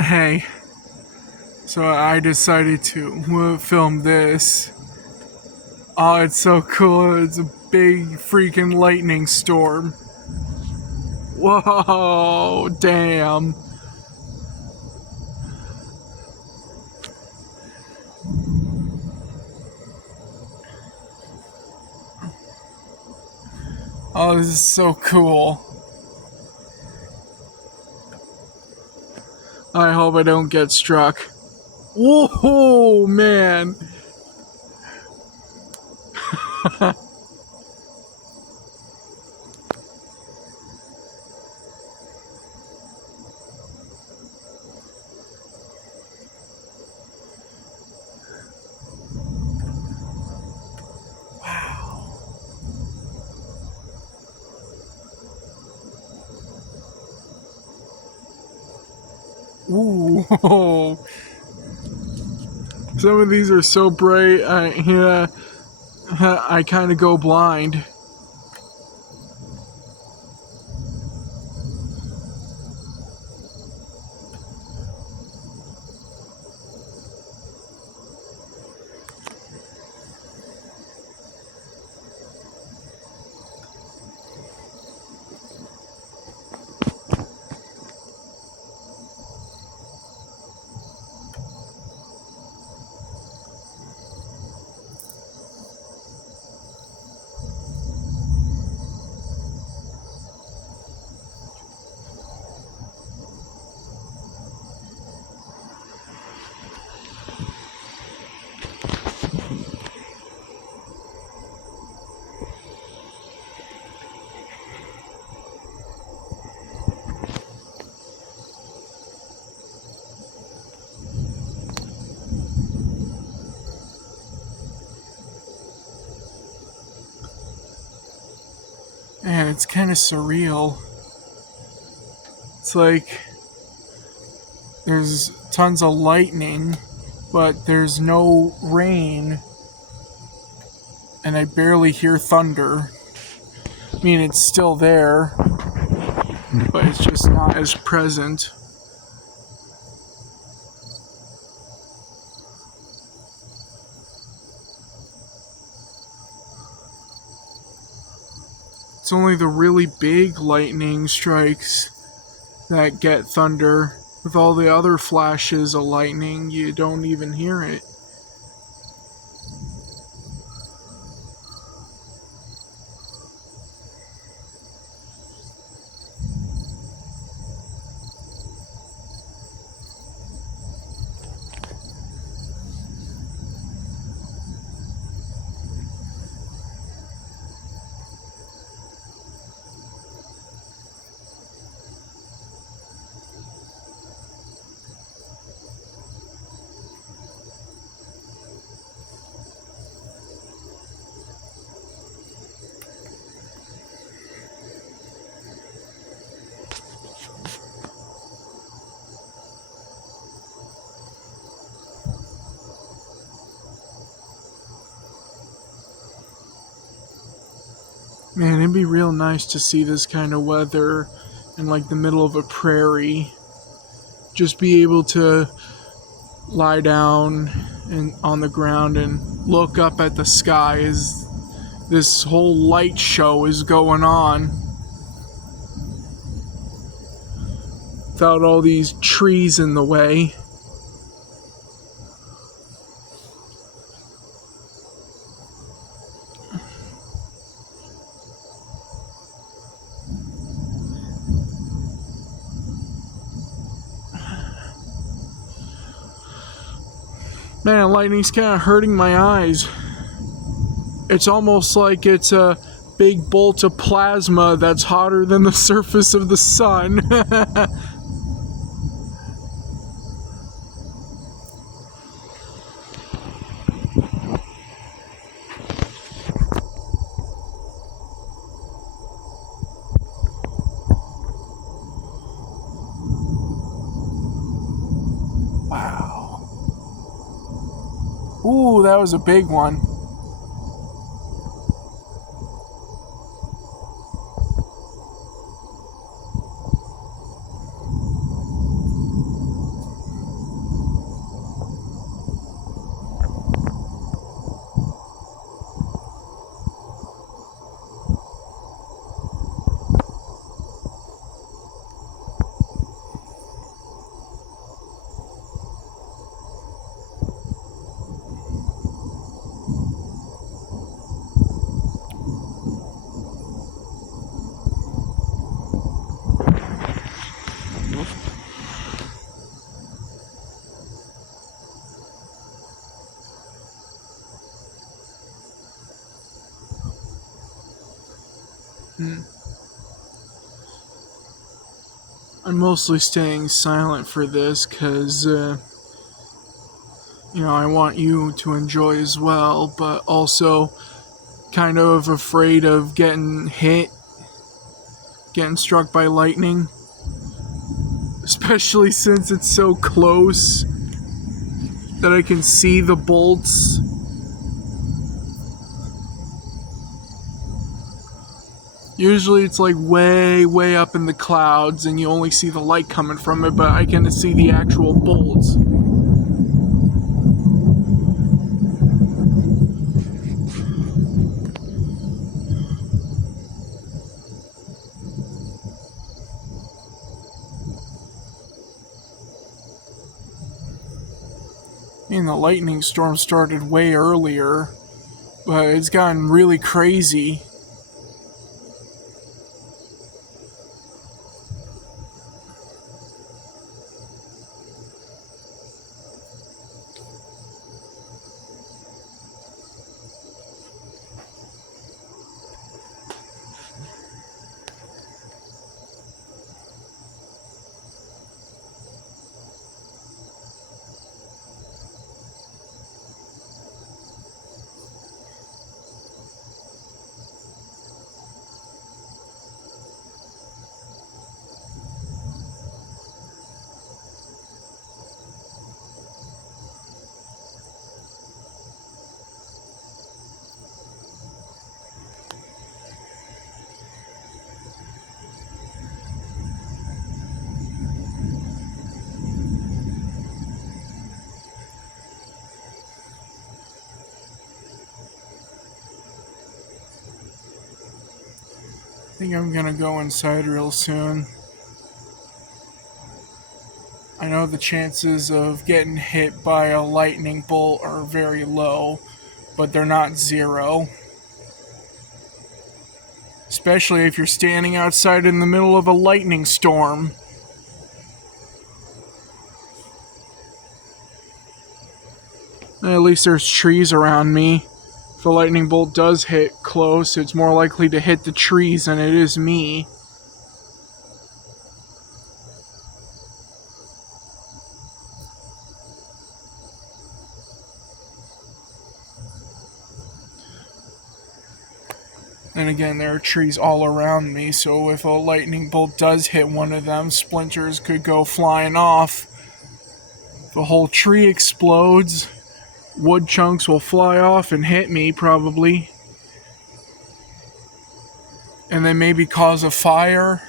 Hey, so I decided to film this. Oh, it's so cool. It's a big freaking lightning storm. Whoa, damn. Oh, this is so cool. I hope I don't get struck. Whoa, man. Ooh. Some of these are so bright, I kind of go blind. Man, it's kind of surreal. It's like there's tons of lightning, but there's no rain, and I barely hear thunder. I mean, it's still there, but it's just not as present. It's only the really big lightning strikes that get thunder. With all the other flashes of lightning, you don't even hear it. Man, it'd be real nice to see this kind of weather in like the middle of a prairie. Just be able to lie down and on the ground and look up at the sky as this whole light show is going on. Without all these trees in the way. Man, lightning's kind of hurting my eyes. It's almost like it's a big bolt of plasma that's hotter than the surface of the sun. Wow. Ooh, that was a big one. I'm mostly staying silent for this because, I want you to enjoy as well, but also kind of afraid of getting struck by lightning, especially since it's so close that I can see the bolts. Usually it's like way, way up in the clouds and you only see the light coming from it, but I can see the actual bolts. And the lightning storm started way earlier, but it's gotten really crazy. I think I'm gonna go inside real soon. I know the chances of getting hit by a lightning bolt are very low, but they're not zero. Especially if you're standing outside in the middle of a lightning storm. At least there's trees around me. If a lightning bolt does hit close, it's more likely to hit the trees than it is me. And again, there are trees all around me, so if a lightning bolt does hit one of them, splinters could go flying off. If a whole tree explodes, wood chunks will fly off and hit me, probably. And then maybe cause a fire.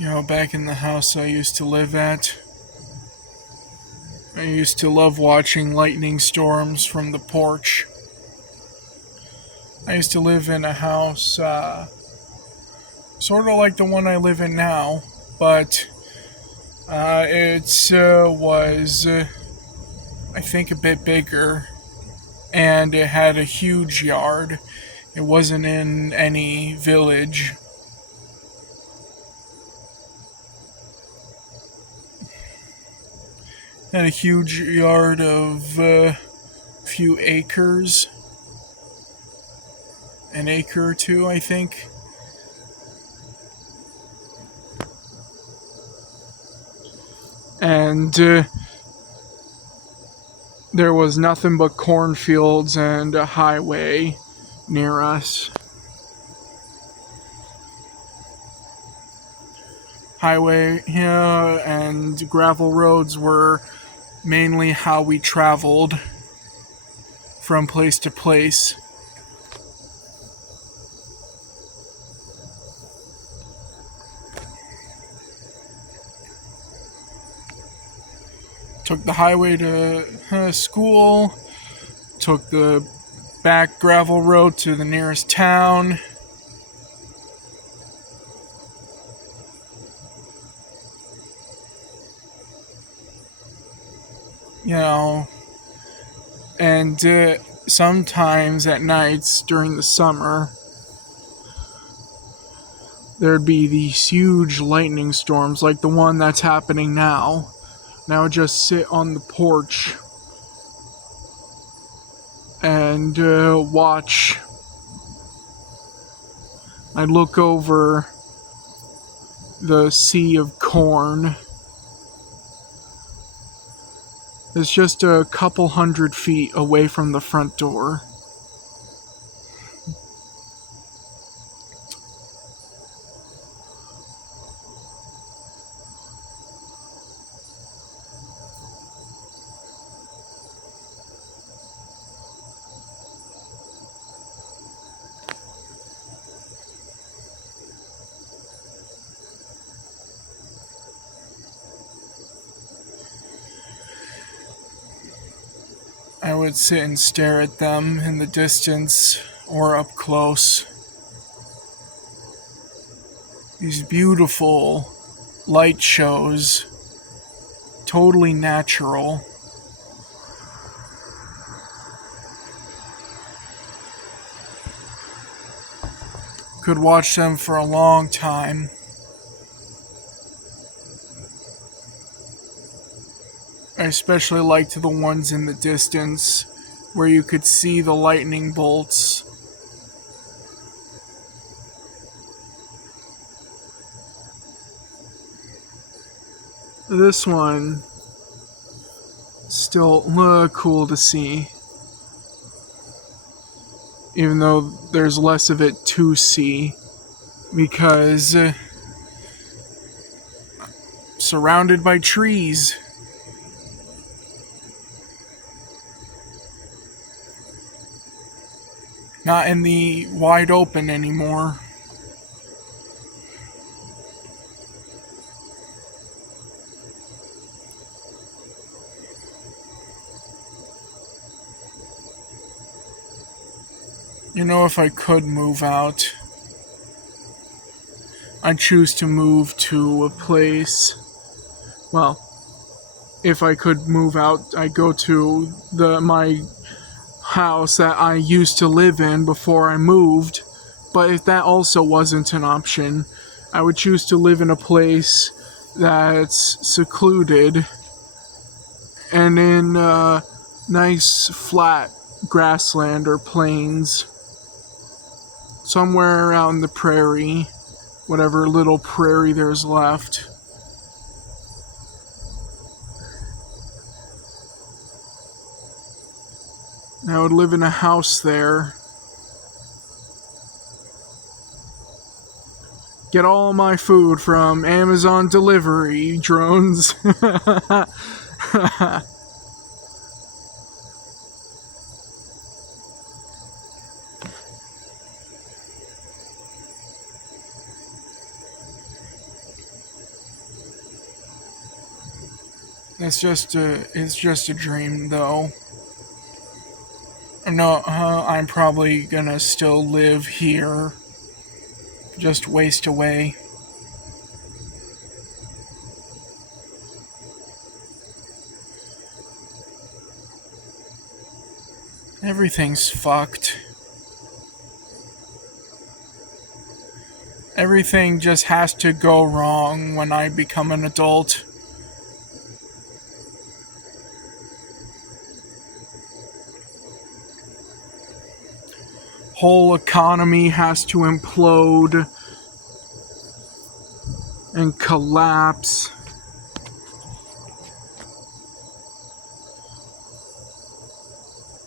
Back in the house I used to live at, I used to love watching lightning storms from the porch. I used to live in a house, sort of like the one I live in now, but it was, I think, a bit bigger, and it had a huge yard. It wasn't in any village. It had a huge yard of a few acres, an acre or two, I think. And there was nothing but cornfields and a highway near us. Highway, and gravel roads were mainly how we traveled from place to place. Took the highway to school, took the back gravel road to the nearest town. You know, and sometimes at nights during the summer, there'd be these huge lightning storms like the one that's happening now. And I would just sit on the porch and watch. I'd look over the sea of corn. It's just a couple 100 feet away from the front door. I would sit and stare at them in the distance or up close. These beautiful light shows, totally natural. Could watch them for a long time. I especially liked the ones in the distance where you could see the lightning bolts. This one still cool to see, even though there's less of it to see, because surrounded by trees. Not in the wide open anymore. If I could move out, I'd choose to move to a place. Well, if I could move out, I'd go to my house that I used to live in before I moved. But if that also wasn't an option, I would choose to live in a place that's secluded and in nice flat grassland or plains. Somewhere around the prairie, whatever little prairie there's left. And I would live in a house there. Get all my food from Amazon delivery drones. It's just a dream though. No, I'm probably gonna still live here, just waste away. Everything's fucked. Everything just has to go wrong when I become an adult. Whole economy has to implode and collapse.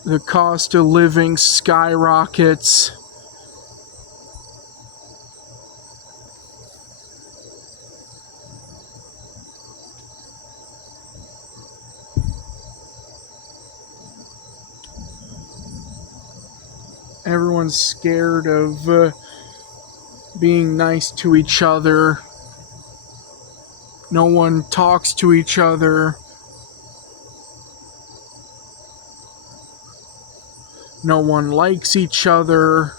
The cost of living skyrockets. Everyone's scared of being nice to each other. No one talks to each other. No one likes each other.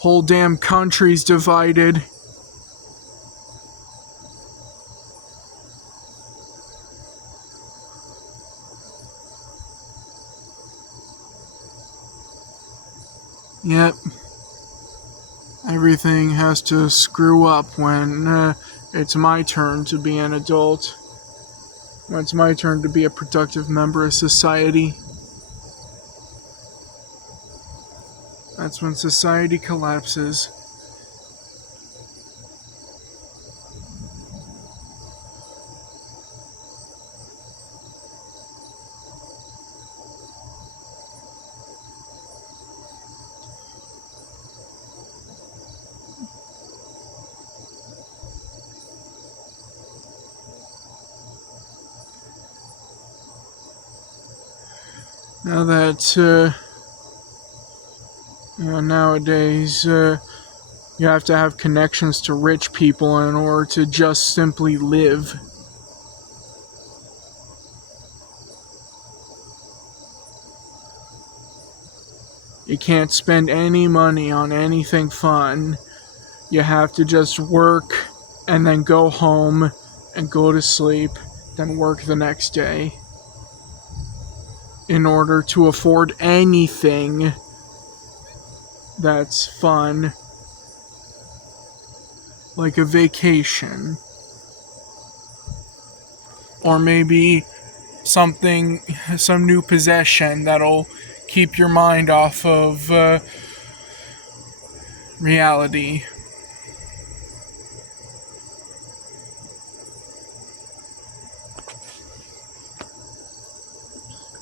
Whole damn country's divided. Yep. Everything has to screw up when it's my turn to be an adult. When it's my turn to be a productive member of society. That's when society collapses. Now that, nowadays, you have to have connections to rich people in order to just simply live. You can't spend any money on anything fun. You have to just work and then go home and go to sleep, then work the next day. In order to afford anything that's fun, like a vacation. Or maybe some new possession that'll keep your mind off of reality.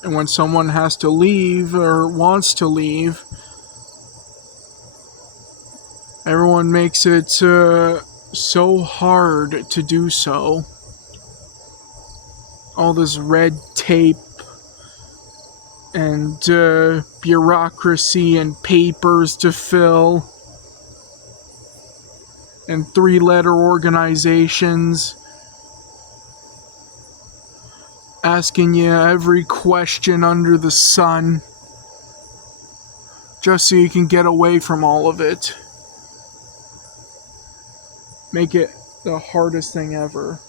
And when someone has to leave or wants to leave, everyone makes it so hard to do so. All this red tape and bureaucracy and papers to fill, and 3-letter organizations asking you every question under the sun just so you can get away from all of it. Make it the hardest thing ever.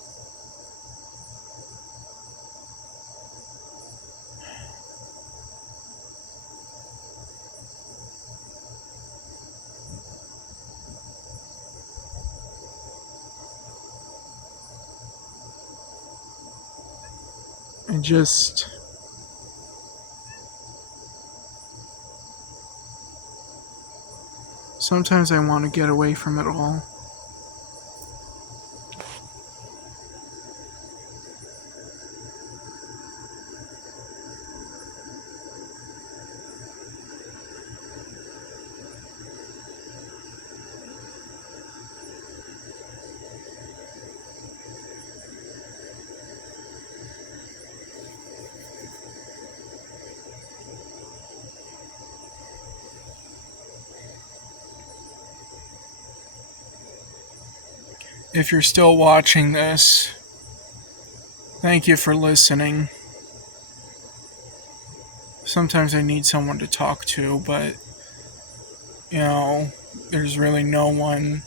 And just sometimes I want to get away from it all. If you're still watching this, Thank you for listening. Sometimes I need someone to talk to, but, you know, there's really no one.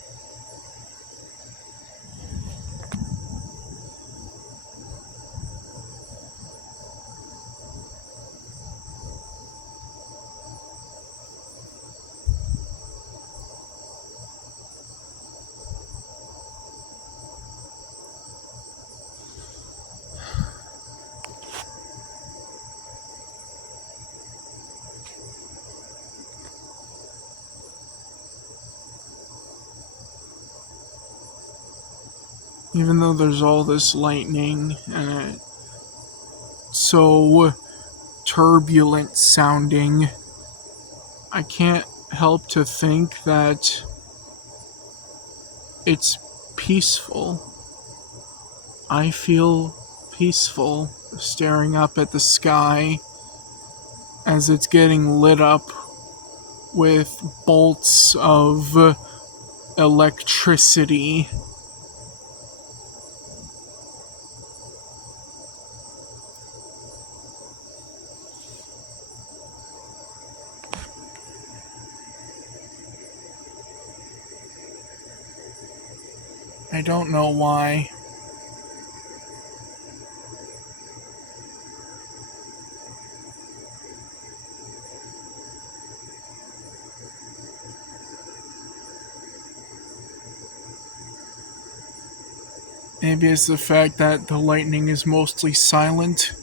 Even though there's all this lightning and it's so turbulent sounding, I can't help to think that it's peaceful. I feel peaceful staring up at the sky as it's getting lit up with bolts of electricity. I don't know why. Maybe it's the fact that the lightning is mostly silent.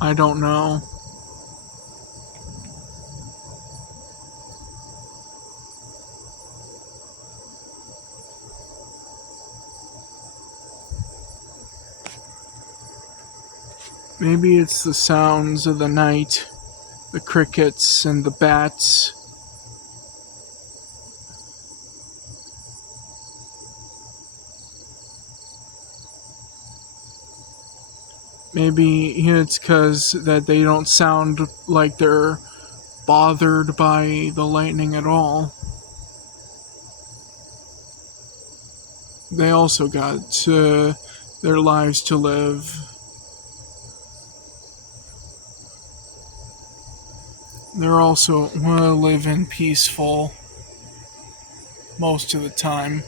I don't know. Maybe it's the sounds of the night, the crickets and the bats. Maybe it's because that they don't sound like they're bothered by the lightning at all. They also got their lives to live. They're also living peaceful most of the time,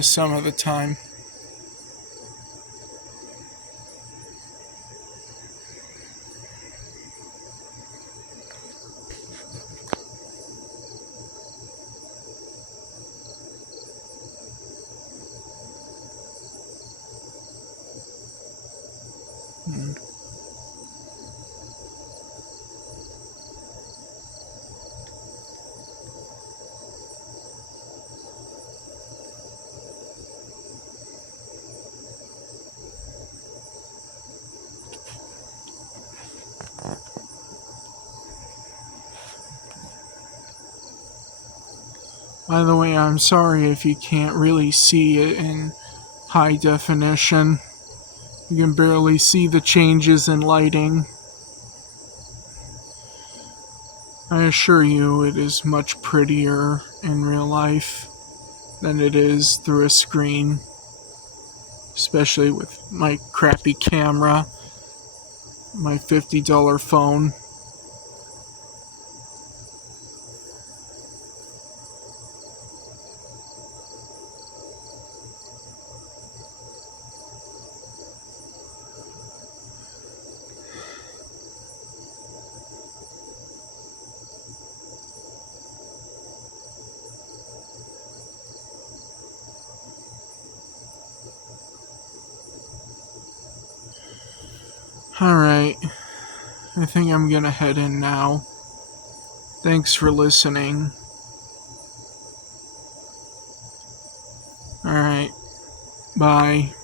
some of the time. By the way, I'm sorry if you can't really see it in high definition. You can barely see the changes in lighting. I assure you it is much prettier in real life than it is through a screen. Especially with my crappy camera, my $50 phone. Alright, I think I'm gonna head in now. Thanks for listening. Alright, bye.